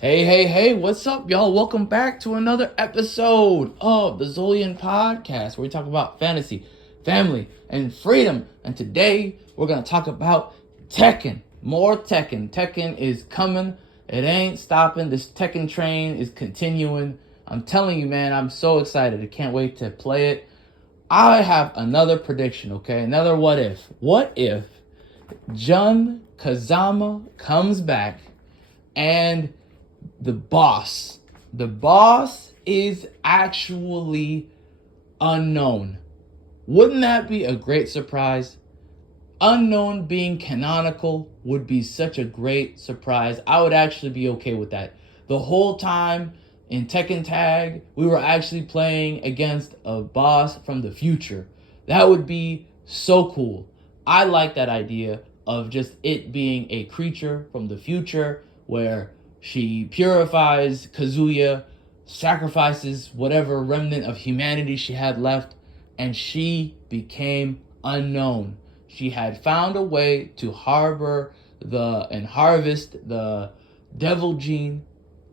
Hey, what's up, y'all? Welcome back to another episode of the Zolian Podcast, where we talk about fantasy, family, and freedom. And today, we're going to talk about Tekken. More Tekken. Tekken is coming. It ain't stopping. This Tekken train is continuing. I'm telling you, man, I'm so excited. I can't wait to play it. I have another prediction, okay? Another what if. What if Jun Kazama comes back and the boss is actually unknown? Wouldn't that be a great surprise? Unknown being canonical would be such a great surprise. I would actually be okay with that. The whole time in Tekken Tag, we were actually playing against a boss from the future. That would be so cool. I like that idea of just it being a creature from the future where she purifies Kazuya, sacrifices whatever remnant of humanity she had left, and she became unknown. She had found a way to harbor and harvest the devil gene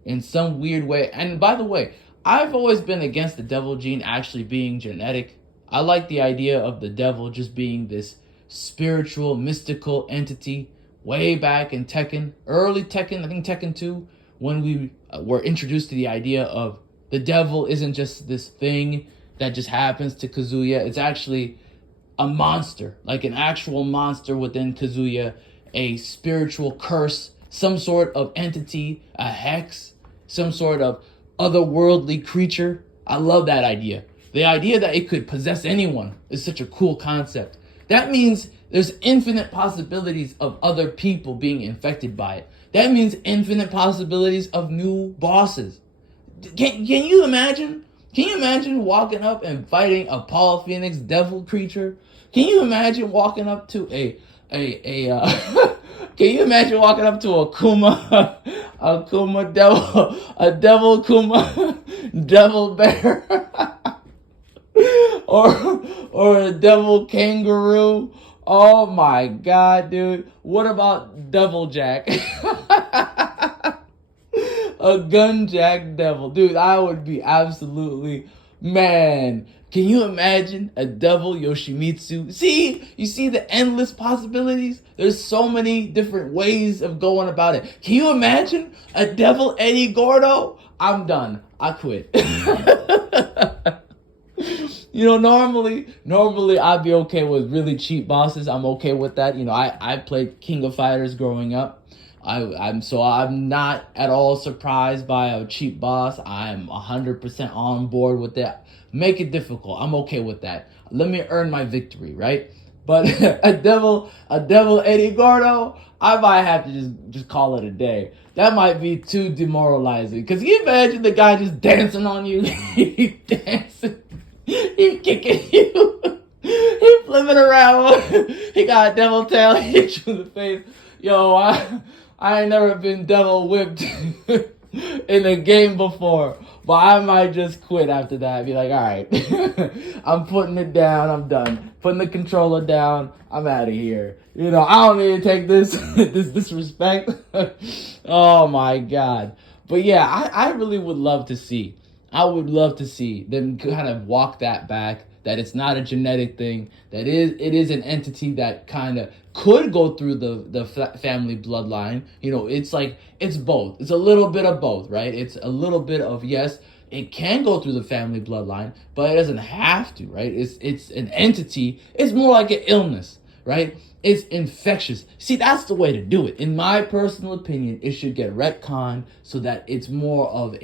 in some weird way. And by the way, I've always been against the devil gene actually being genetic. I like the idea of the devil just being this spiritual, mystical entity. Way back in Tekken, early Tekken, I think Tekken 2, when we were introduced to the idea of the devil isn't just this thing that just happens to Kazuya. It's actually a monster, like an actual monster within Kazuya, a spiritual curse, some sort of entity, a hex, some sort of otherworldly creature. I love that idea. The idea that it could possess anyone is such a cool concept. That means there's infinite possibilities of other people being infected by it. That means infinite possibilities of new bosses. Can you imagine? Can you imagine walking up and fighting a Paul Phoenix devil creature? Can you imagine walking up to can you imagine walking up to a Kuma devil, a devil Kuma, devil bear, or a devil kangaroo? Oh my god, dude. What about Devil Jack? A gun jack devil. Dude, I would be absolutely, man. Can you imagine a devil Yoshimitsu? See, you see the endless possibilities? There's so many different ways of going about it. Can you imagine a devil Eddie Gordo? I'm done. I quit. Normally I'd be okay with really cheap bosses. I'm okay with that. I played King of Fighters growing up. I'm not at all surprised by a cheap boss. I'm 100% on board with that. Make it difficult. I'm okay with that. Let me earn my victory, right? But a devil Eddie Gordo, I might have to just call it a day. That might be too demoralizing. Cause can you imagine the guy just dancing on you? He dancing. He kicking you. He flipping around. He got a devil tail. He hit you in the face. Yo, I ain't never been devil whipped in a game before. But I might just quit after that. Be like, all right, I'm putting it down. I'm done. Putting the controller down. I'm out of here. I don't need to take this disrespect. Oh my god. But yeah, I really would love to see. I would love to see them kind of walk that back, that it's not a genetic thing, that it is an entity that kind of could go through the family bloodline. It's both. It's a little bit of both, right? It's a little bit of, yes, it can go through the family bloodline, but it doesn't have to, right? It's an entity. It's more like an illness, right? It's infectious. See, that's the way to do it. In my personal opinion, it should get retconned so that it's more of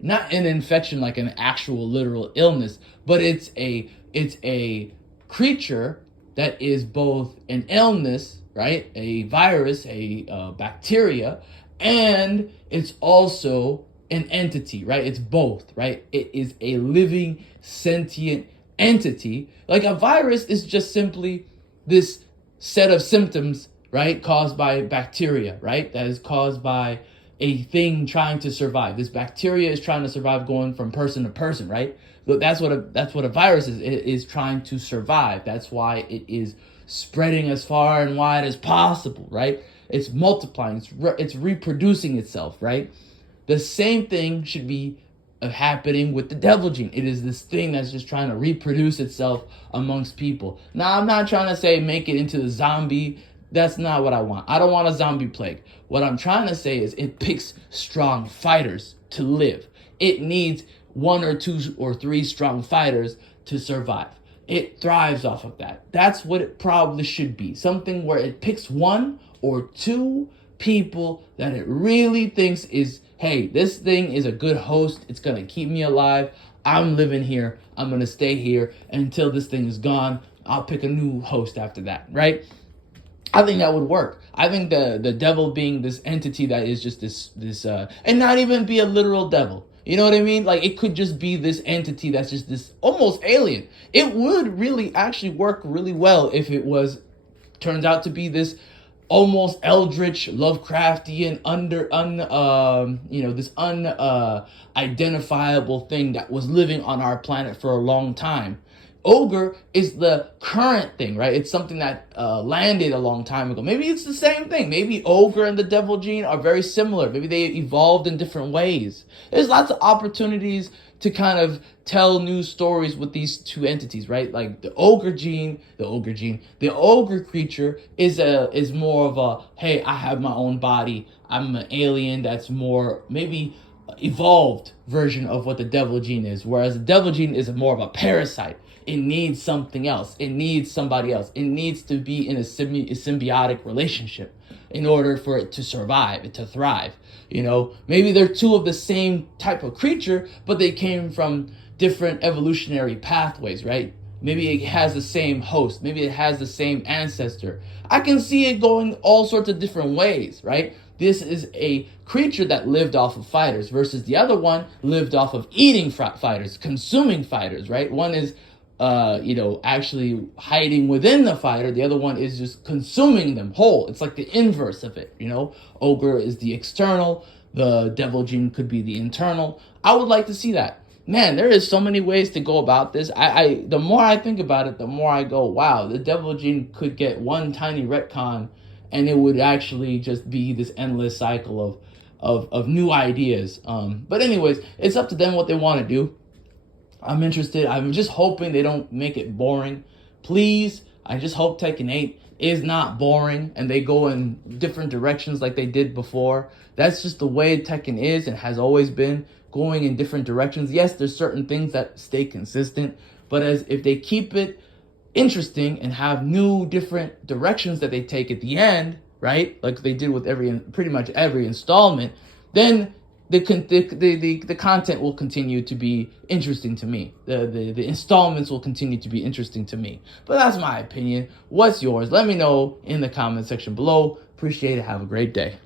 not an infection like an actual literal illness, but it's a creature that is both an illness, right? A virus, a bacteria, and it's also an entity, right? It's both, right? It is a living, sentient entity. Like a virus is just simply this set of symptoms, right? Caused by bacteria, right? That is caused by a thing trying to survive. This bacteria is trying to survive going from person to person, right? That's what a virus is. It is trying to survive. That's why it is spreading as far and wide as possible, right? It's multiplying. It's reproducing itself, right? The same thing should be happening with the devil gene. It is this thing that's just trying to reproduce itself amongst people. Now, I'm not trying to say make it into the zombie. That's not what I want. I don't want a zombie plague. What I'm trying to say is it picks strong fighters to live. It needs 1 or 2 or 3 strong fighters to survive. It thrives off of that. That's what it probably should be. Something where it picks 1 or 2 people that it really thinks is, hey, this thing is a good host. It's going to keep me alive. I'm living here. I'm going to stay here until this thing is gone. I'll pick a new host after that, right? I think that would work. I think the devil being this entity that is just this and not even be a literal devil. You know what I mean? Like, it could just be this entity that's just this almost alien. It would really actually work really well if it turns out to be this almost eldritch, Lovecraftian, this unidentifiable thing that was living on our planet for a long time. Ogre is the current thing, right? It's something that landed a long time ago. Maybe it's the same thing. Maybe Ogre and the Devil Gene are very similar. Maybe they evolved in different ways. There's lots of opportunities to kind of tell new stories with these two entities, right? Like the Ogre creature is more of a, hey, I have my own body. I'm an alien that's more maybe evolved version of what the Devil Gene is. Whereas the Devil Gene is more of a parasite. It needs something else. It needs somebody else. It needs to be in a symbiotic relationship in order for it to survive, to thrive. Maybe they're two of the same type of creature, but they came from different evolutionary pathways, right? Maybe it has the same host. Maybe it has the same ancestor. I can see it going all sorts of different ways, right? This is a creature that lived off of fighters versus the other one lived off of eating fighters, consuming fighters, right? One is actually hiding within the fighter. The other one is just consuming them whole. It's like the inverse of it, Ogre is the external. The Devil Gene could be the internal. I would like to see that. Man, there is so many ways to go about this. The more I think about it, the more I go, wow, the Devil Gene could get one tiny retcon and it would actually just be this endless cycle of new ideas. But anyways, it's up to them what they want to do. I'm interested. I'm just hoping they don't make it boring. Please, I just hope Tekken 8 is not boring and they go in different directions like they did before. That's just the way Tekken is and has always been, going in different directions. Yes, there's certain things that stay consistent, but if they keep it interesting and have new different directions that they take at the end, right? Like they did with pretty much every installment, then the content will continue to be interesting to me. The installments will continue to be interesting to me. But that's my opinion. What's yours? Let me know in the comment section below. Appreciate it. Have a great day.